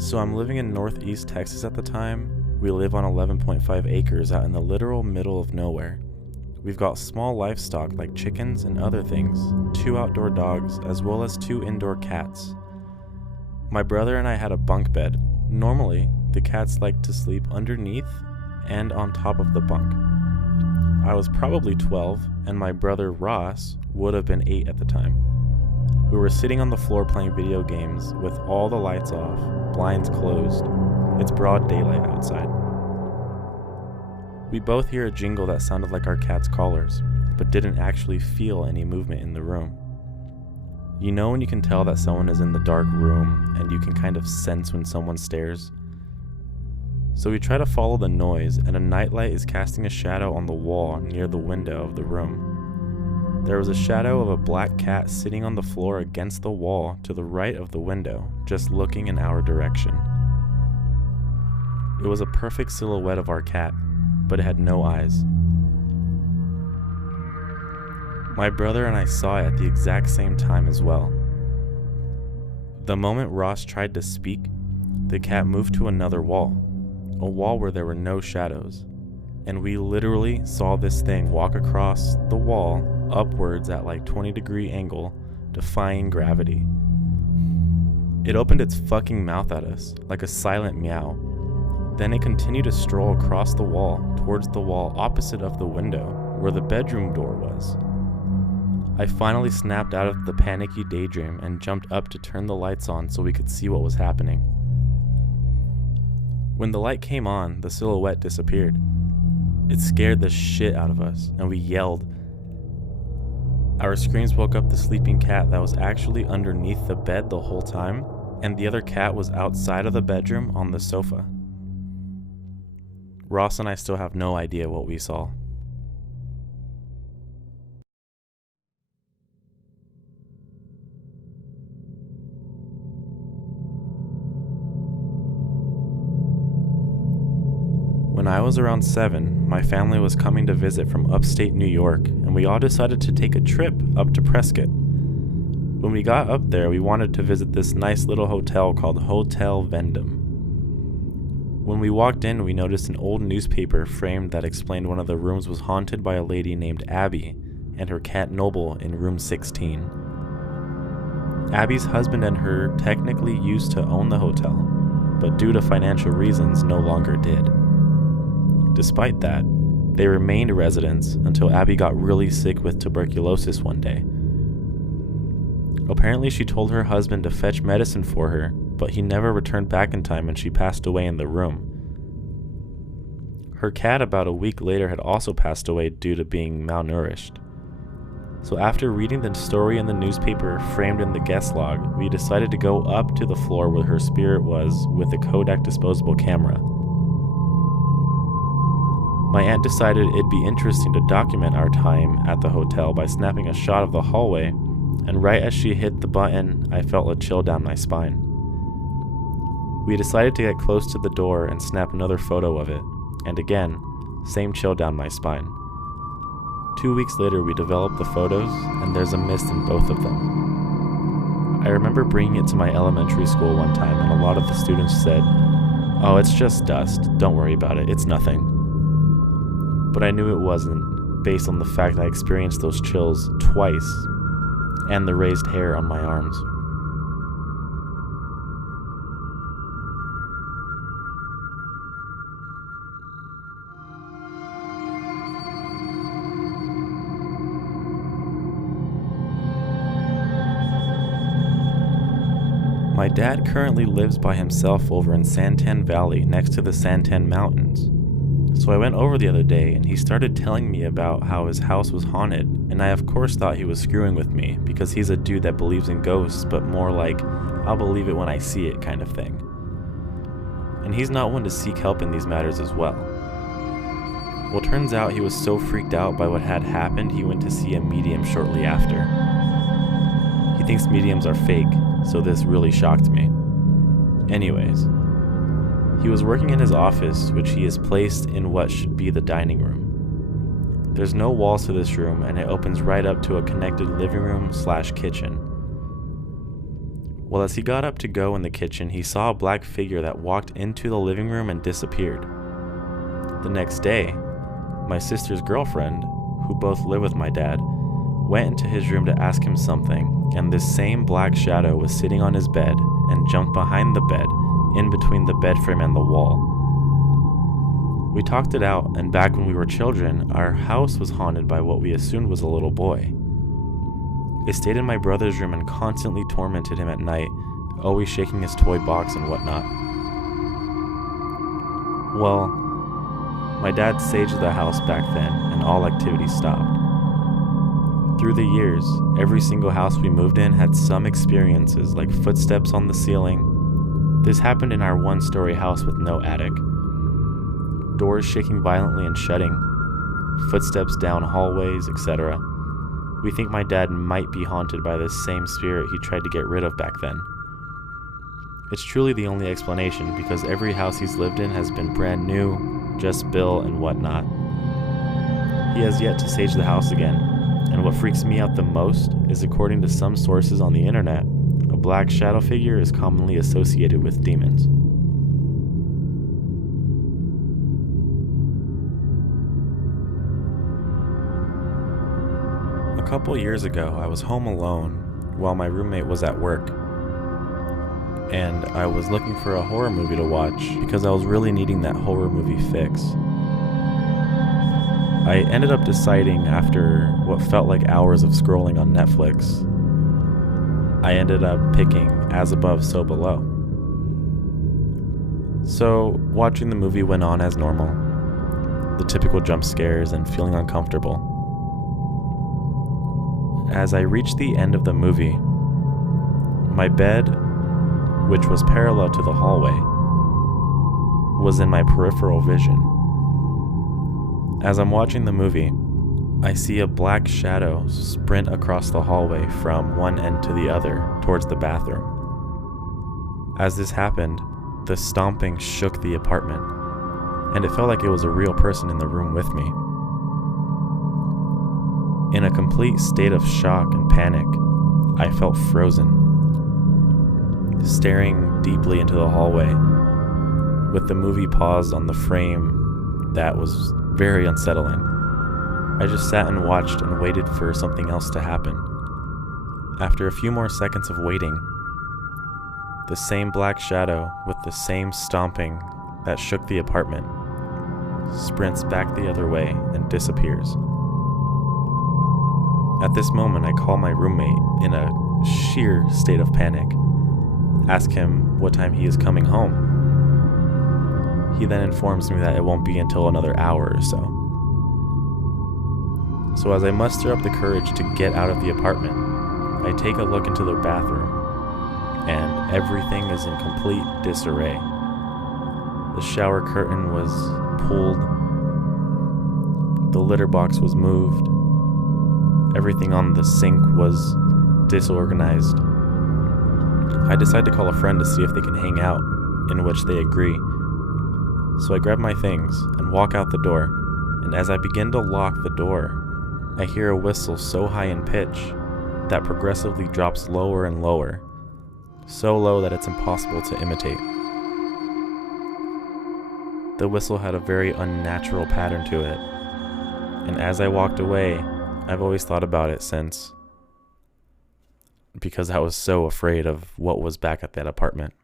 So I'm living in Northeast Texas at the time. We live on 11.5 acres out in the literal middle of nowhere. We've got small livestock like chickens and other things, 2 outdoor dogs, as well as 2 indoor cats. My brother and I had a bunk bed. Normally, the cats like to sleep underneath and on top of the bunk. I was probably 12, and my brother Ross would have been 8 at the time. We were sitting on the floor playing video games with all the lights off, blinds closed. It's broad daylight outside. We both hear a jingle that sounded like our cat's collars, but didn't actually feel any movement in the room. You know when you can tell that someone is in the dark room and you can kind of sense when someone stares? So we try to follow the noise, and a nightlight is casting a shadow on the wall near the window of the room. There was a shadow of a black cat sitting on the floor against the wall to the right of the window, just looking in our direction. It was a perfect silhouette of our cat, but it had no eyes. My brother and I saw it at the exact same time as well. The moment Ross tried to speak, the cat moved to another wall, a wall where there were no shadows, and we literally saw this thing walk across the wall upwards at like 20-degree angle, defying gravity. It opened its fucking mouth at us, like a silent meow. Then it continued to stroll across the wall, towards the wall opposite of the window, where the bedroom door was. I finally snapped out of the panicky daydream and jumped up to turn the lights on so we could see what was happening. When the light came on, the silhouette disappeared. It scared the shit out of us, and we yelled. Our screams woke up the sleeping cat that was actually underneath the bed the whole time, and the other cat was outside of the bedroom on the sofa. Ross and I still have no idea what we saw. When I was around 7, my family was coming to visit from upstate New York, and we all decided to take a trip up to Prescott. When we got up there, we wanted to visit this nice little hotel called Hotel Vendome. When we walked in, we noticed an old newspaper framed that explained one of the rooms was haunted by a lady named Abby and her cat Noble in room 16. Abby's husband and her technically used to own the hotel, but due to financial reasons no longer did. Despite that, they remained residents until Abby got really sick with tuberculosis one day. Apparently she told her husband to fetch medicine for her, but he never returned back in time and she passed away in the room. Her cat about a week later had also passed away due to being malnourished. So after reading the story in the newspaper framed in the guest log, we decided to go up to the floor where her spirit was with a Kodak disposable camera. My aunt decided it'd be interesting to document our time at the hotel by snapping a shot of the hallway, and right as she hit the button, I felt a chill down my spine. We decided to get close to the door and snap another photo of it, and again, same chill down my spine. 2 weeks later, we developed the photos, and there's a mist in both of them. I remember bringing it to my elementary school one time, and a lot of the students said, "Oh, it's just dust, don't worry about it, it's nothing." But I knew it wasn't, based on the fact I experienced those chills twice, and the raised hair on my arms. My dad currently lives by himself over in Santan Valley next to the Santan Mountains. So I went over the other day and he started telling me about how his house was haunted, and I of course thought he was screwing with me because he's a dude that believes in ghosts, but more like, I'll believe it when I see it kind of thing. And he's not one to seek help in these matters as well. Well, turns out he was so freaked out by what had happened he went to see a medium shortly after. He thinks mediums are fake, so this really shocked me. Anyways, he was working in his office, which he has placed in what should be the dining room. There's no walls to this room, and it opens right up to a connected living room / kitchen. Well, as he got up to go in the kitchen, he saw a black figure that walked into the living room and disappeared. The next day, my sister's girlfriend, who both live with my dad, went into his room to ask him something, and this same black shadow was sitting on his bed and jumped behind the bed, in between the bed frame and the wall. We talked it out, and back when we were children, our house was haunted by what we assumed was a little boy. It stayed in my brother's room and constantly tormented him at night, always shaking his toy box and whatnot. Well, my dad saged the house back then, and all activity stopped. Through the years, every single house we moved in had some experiences, like footsteps on the ceiling. This happened in our one-story house with no attic. Doors shaking violently and shutting, footsteps down hallways, etc. We think my dad might be haunted by this same spirit he tried to get rid of back then. It's truly the only explanation, because every house he's lived in has been brand new, just built and whatnot. He has yet to sage the house again, and what freaks me out the most is, according to some sources on the internet, a black shadow figure is commonly associated with demons. A couple years ago, I was home alone while my roommate was at work, and I was looking for a horror movie to watch because I was really needing that horror movie fix. I ended up deciding, after what felt like hours of scrolling on Netflix, I ended up picking As Above, So Below. So, watching the movie went on as normal, the typical jump scares and feeling uncomfortable. As I reached the end of the movie, my bed, which was parallel to the hallway, was in my peripheral vision. As I'm watching the movie, I see a black shadow sprint across the hallway from one end to the other towards the bathroom. As this happened, the stomping shook the apartment, and it felt like it was a real person in the room with me. In a complete state of shock and panic, I felt frozen, staring deeply into the hallway, with the movie paused on the frame. That was very unsettling. I just sat and watched and waited for something else to happen. After a few more seconds of waiting, the same black shadow with the same stomping that shook the apartment sprints back the other way and disappears. At this moment, I call my roommate in a sheer state of panic, ask him what time he is coming home. He then informs me that it won't be until another hour or so. So as I muster up the courage to get out of the apartment, I take a look into the bathroom, and everything is in complete disarray. The shower curtain was pulled, the litter box was moved, everything on the sink was disorganized. I decide to call a friend to see if they can hang out, in which they agree. So I grab my things and walk out the door, and as I begin to lock the door, I hear a whistle so high in pitch that progressively drops lower and lower, so low that it's impossible to imitate. The whistle had a very unnatural pattern to it, and as I walked away, I've always thought about it since, because I was so afraid of what was back at that apartment.